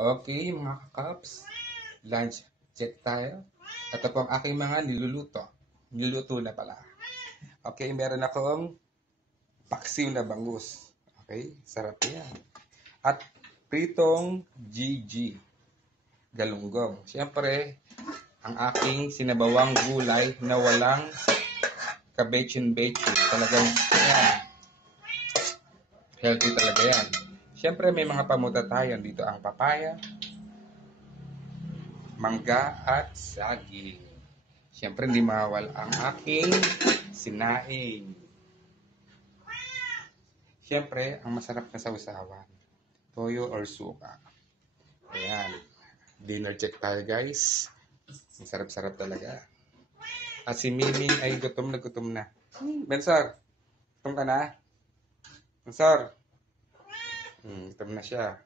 Okay, mga kakaps, lunch check tayo. Ito po ang aking mga niluluto. Niluluto na pala. Okay, meron akong paksiw na bangus. Okay, sarap yan. At pritong GG, galunggong. Siyempre, ang aking sinabawang gulay na walang kabetsin-betsin. Talagang yan. Healthy talaga yan. Siyempre, may mga pamutatayan dito ang papaya, mangga at saging. Siyempre, hindi mawawala ang aking sinaing. Siyempre, ang masarap na sausawan, toyo or suka. Ayan. Dinner check tayo, guys. Masarap-sarap talaga. At si Miming ay gutom na. Bensor, gutom ka na? Bensor. Gutom na siya.